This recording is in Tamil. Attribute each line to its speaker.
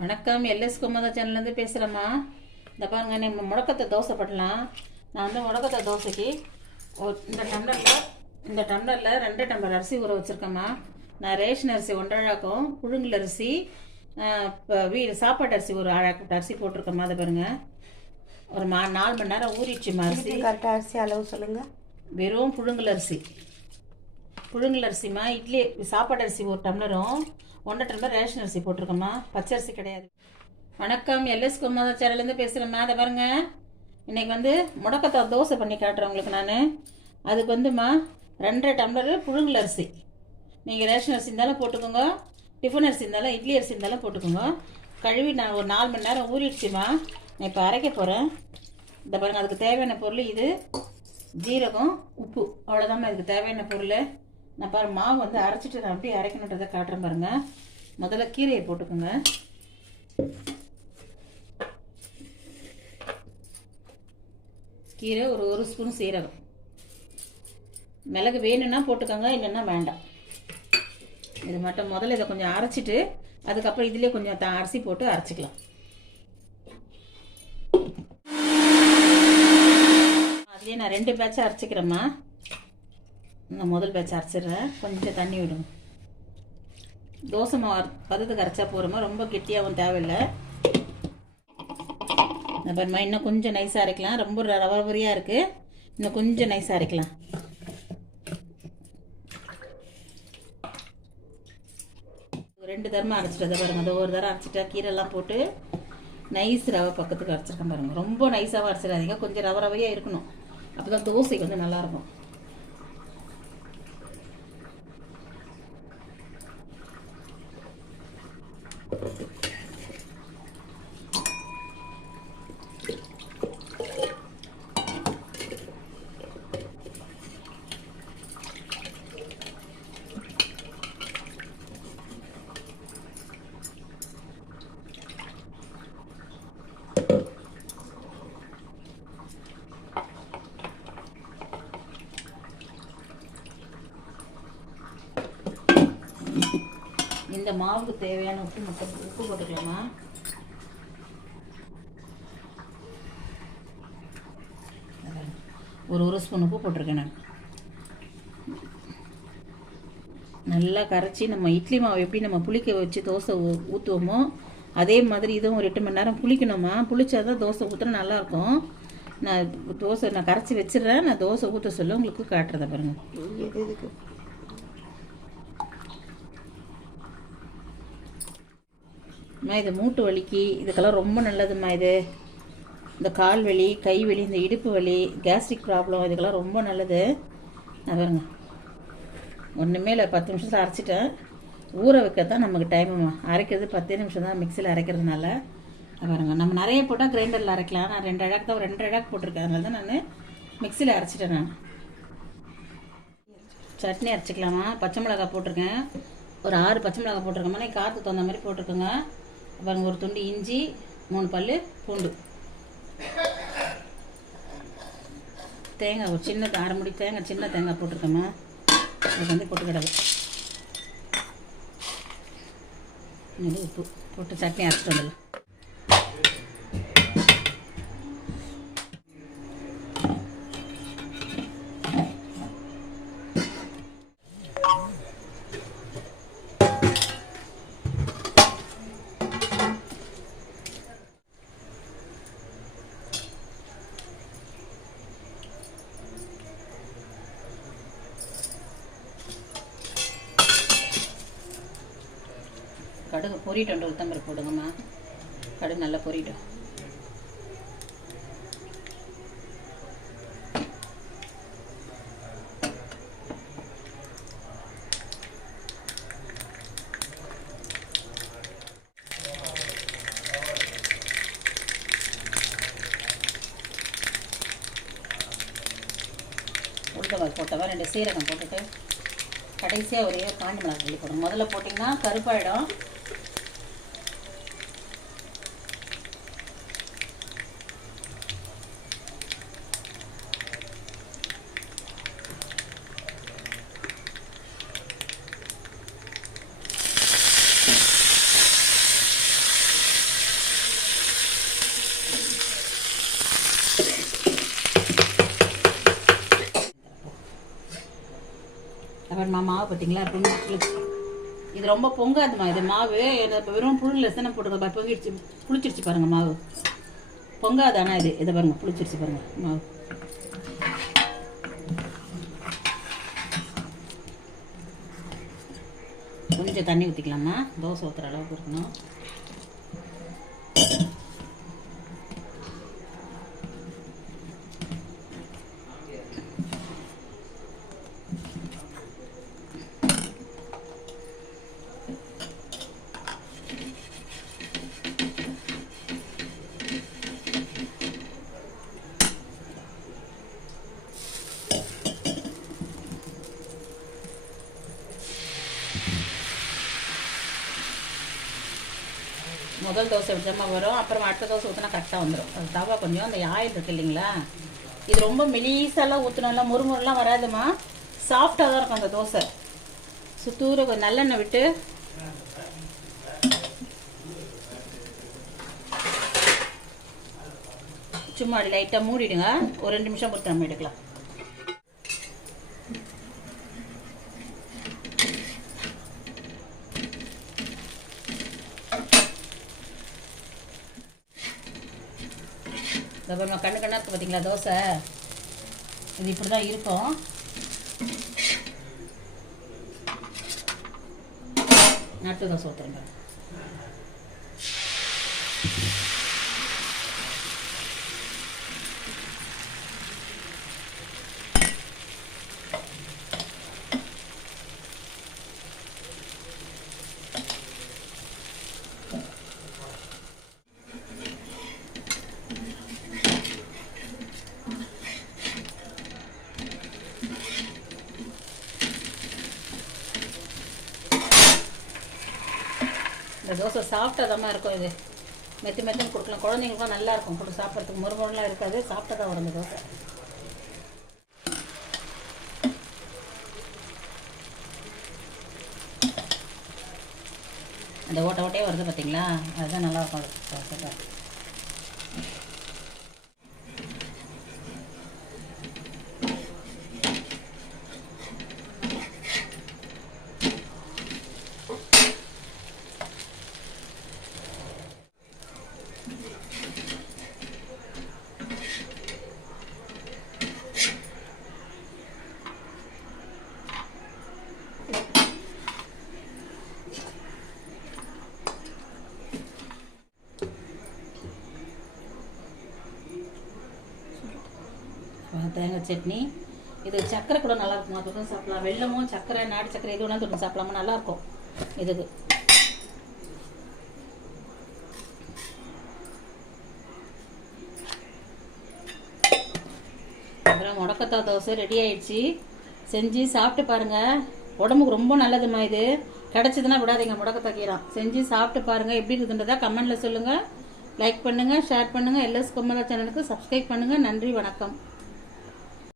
Speaker 1: வணக்கம் எல்எஸ் குமுதா சேனல்லேருந்து பேசுகிறேம்மா இந்த பாருங்க நம்ம முடக்கத்தை தோசை பண்ணலாம் நான் வந்து முடக்கத்தை தோசைக்கு இந்த டம்ளரில் இந்த டம்ளரில் ரெண்டு டம்ளர் அரிசி ஊற வச்சுருக்கேம்மா. நான் ரேஷன் அரிசி ஒன்றரை அழாக்கும் புழுங்கல் அரிசி இப்போ வீ சாப்பாட்டு அரிசி ஒரு அழாக்கு அரிசி போட்டிருக்கேம்மா அதை பாருங்க. ஒரு மா நாலு மணி நேரம் ஊறிடுச்சுமா அரிசி.
Speaker 2: கரெக்டாக அரிசி அளவு சொல்லுங்கள்
Speaker 1: வெறும் புழுங்கல் அரிசி. புழுங்கல் அரிசிமா இட்லி சாப்பாடு அரிசி ஒரு டம்ளரும் ஒன்றரை டம்ளர் ரேஷன் அரிசி போட்டிருக்கோம்மா. பச்சை அரிசி கிடையாது. வணக்கம். எல்எஸ் குமார சேனல்லேருந்து பேசுகிறேம்மா அதை பாருங்க. இன்றைக்கி வந்து முடக்கத்தை தோசை பண்ணி காட்டுறேன் உங்களுக்கு நான். அதுக்கு வந்துமா ரெண்டரை டம்ளர் புழுங்கல் அரிசி. நீங்கள் ரேஷன் அரிசி இருந்தாலும் போட்டுக்கோங்க. டிஃபன் அரிசி இருந்தாலும் இட்லி அரிசி இருந்தாலும் போட்டுக்கோங்க. கழுவி நான் ஒரு நாலு மணி நேரம் ஊறிடுச்சுமா நான் இப்போ அரைக்க போகிறேன் இந்த பாருங்கள் அதுக்கு தேவையான பொருள் இது. ஜீரகம் உப்பு. அவ்வளோதாம்மா இதுக்கு தேவையான பொருள். நான் பாரு மாவு வந்து அரைச்சிட்டு நான் அப்படியே அரைக்கணுன்றதை காட்டுறேன் பாருங்க. முதல்ல கீரையை போட்டுக்கோங்க. கீரை ஒரு ஒரு ஸ்பூன் சீரகம். மிளகு வேணும்னா போட்டுக்கோங்க இல்லைன்னா வேண்டாம். இது மட்டும் முதல்ல இதை கொஞ்சம் அரைச்சிட்டு அதுக்கப்புறம் இதுலேயே கொஞ்சம் த- அரிசி போட்டு அரைச்சிக்கலாம். அதுலேயே நான் ரெண்டு பேட்சாக அரைச்சிக்கிறேம்மா. நான் முதல் பேட்ச் அரைச்சிடுறேன். கொஞ்சம் தண்ணி விடுங்க. தோசை மாவு பதத்துக்கு அரைச்சா போகிறோமா ரொம்ப கெட்டியாகவும் தேவையில்லை. நான் பாருமா இன்னும் கொஞ்சம் நைஸாக அரைக்கலாம். ரொம்ப ரவரவரியாக இருக்குது இன்னும் கொஞ்சம் நைஸாக அரைக்கலாம். ரெண்டு தரமாக அரைச்சிட்டு பாருங்க. அது ஒரு தரம் அரைச்சிட்டா கீரைலாம் போட்டு நைஸ் ரவை பக்கத்துக்கு அரைச்சிருக்கேன் பாருங்கள் ரொம்ப நைஸாகவும் அரைச்சிடாதீங்க. கொஞ்சம் ரவ ரவையாக இருக்கணும். அப்போ தான் தோசைக்கு வந்து நல்லாயிருக்கும் இந்த மாவுக்கு தேவையான உப்பு மட்டும் உப்பு போட்டுக்கலாமா? ஒரு ஒரு ஸ்பூன் உப்பு போட்டிருக்கேன் நான். நல்லா கரைச்சி நம்ம இட்லி மாவு எப்படி நம்ம புளிக்க வச்சு தோசை ஊ- ஊற்றுவோமோ அதே மாதிரி இதுவும் ஒரு எட்டு மணி நேரம் புளிக்கணுமா? புளிச்சாதான் தோசை ஊற்றுனா நல்லாயிருக்கும். நான் தோசை நான் கரைச்சி வச்சிடுறேன். நான் தோசை ஊற்ற சொல்ல உங்களுக்கு காட்டுறதை பாருங்கள்
Speaker 2: இது இதுக்கு
Speaker 1: அம்மா இது மூட்டு வலிக்கு. இதுக்கெல்லாம் ரொம்ப நல்லதும்மா இது. இந்த கால் வலி கை வலி இந்த இடுப்பு வலி கேஸ்ட்ரிக் ப்ராப்ளம் இதுக்கெல்லாம் ரொம்ப நல்லது. நான் பாருங்க. ஒன்றுமே இல்லை பத்து நிமிஷத்தில் அரைச்சிட்டேன். ஊற வைக்க தான் நமக்கு டைமுமா அரைக்கிறது பத்தே நிமிஷம் தான் மிக்சியில் அரைக்கிறதுனால. பாருங்க. நம்ம நிறைய போட்டால் கிரைண்டரில் அரைக்கலாம். நான் ரெண்டு அழகு தான் ரெண்டு அழகு போட்டிருக்கேன். அதனால தான் நான் மிக்சியில் அரைச்சிட்டேன் நான். சட்னி அரைச்சிக்கலாமா? பச்சை மிளகாய் போட்டிருக்கேன். ஒரு ஆறு பச்சை மிளகாய் போட்டிருக்கேன் நான் காரத்துக்கு தகுந்த மாதிரி போட்டிருக்கேங்க. அப்புறம் ஒரு துண்டு இஞ்சி மூணு பல் பூண்டு. தேங்காய் ஒரு சின்ன அரை முடி தேங்காய் சின்ன தேங்காய் போட்டிருக்கோமா அது வந்து போட்டு இது உப்பு. போட்டு சட்னி அரைச்சிட்டு வந்துடலாம். கடுகு பொரிட்டோம் போடுங்கம்மா. கடுகு நல்லா பொரியட்டும் உளுத்தம்பரு போட்டவா? ரெண்டு சீரகம் போட்டுட்டு கடைசியாக ஒரே ஒரு மிளகாய் கிள்ளி போடணும் முதல்ல போட்டிங்கன்னா கருப்பாயிடும் மாவு பார்த்தீங்களா பொங்கி இது ரொம்ப பொங்காதுமா இது மாவு. எனக்கு வெறும் புழுங்கல் தானே போட்டுருக்கோம் பொங்கிடுச்சு. புளிச்சிருச்சு பாருங்க மாவு. பொங்காது ஆனால் இது? இதை பாருங்க புளிச்சிருச்சு பாருங்க மாவு. கொஞ்சம் தண்ணி ஊற்றிக்கலாமா தோசை ஊற்றுற அளவுக்கு இருக்கணும். முதல் தோசை விட்டமாக வரும்? அப்புறம் அடுத்த தோசை ஊற்றினா கரெக்டாக வந்துடும் அது தவா கொஞ்சம் அந்த ஆயில் இருக்கு இல்லைங்களா? இது ரொம்ப மெலீஸெல்லாம் ஊற்றினோம்ல முறுமுறுலாம் வராதுமா? சாஃப்டாக தான் இருக்கும் அந்த தோசை. சுத்தூர கொஞ்சம் நல்லெண்ணெய் விட்டு. சும்மா லைட்டாக மூடிடுங்க. ஒரு ரெண்டு நிமிஷம் பொறுத்து நம்ம எடுக்கலாம். இந்த பாருங்க கண்ணு கண்ணா இருக்குது பார்த்தீங்களா தோசை? இது இப்படி தான் இருக்கும். நட்டு தோசை ஊற்றுறேங்க தோசை சாப்பிட்டதமாக இருக்கும் இது. மெத்து மெத்துன்னு கொடுக்கலாம். குழந்தைங்களுக்கும் நல்லா இருக்கும் கொடுத்து சாப்பிட்றதுக்கு முறுமுறுலாம் இருக்காது. சாப்பிட்டதா வரும் இந்த தோசை. அந்த ஓட்ட ஓட்டையே வருது பார்த்தீங்களா அதுதான் நல்லா இருக்கும் அது தேங்காய் சட்னி. இது சக்கரை கூட நல்லா இருக்கும் அதுக்கும் சாப்பிடலாம். வெள்ளமும் சக்கரை நாட்டு சக்கரை எது வேணாலும் தொட்டு சாப்பிடலாமா? நல்லா இருக்கும் இதுக்கு அப்புறம் முடக்கத்தா தோசை ரெடி ஆயிடுச்சு. செஞ்சு சாப்பிட்டு பாருங்கள் உடம்புக்கு ரொம்ப நல்லதுமா இது. கிடச்சிதுன்னா விடாதீங்க முடக்கத்தா கீரை. செஞ்சு சாப்பிட்டு பாருங்கள் எப்படி இருக்குதுன்றதா கமெண்டில் சொல்லுங்கள் லைக் பண்ணுங்கள் ஷேர் பண்ணுங்கள் எல்எஸ் கொம்மலா சேனலுக்கு சப்ஸ்கிரைப் பண்ணுங்கள் நன்றி வணக்கம்.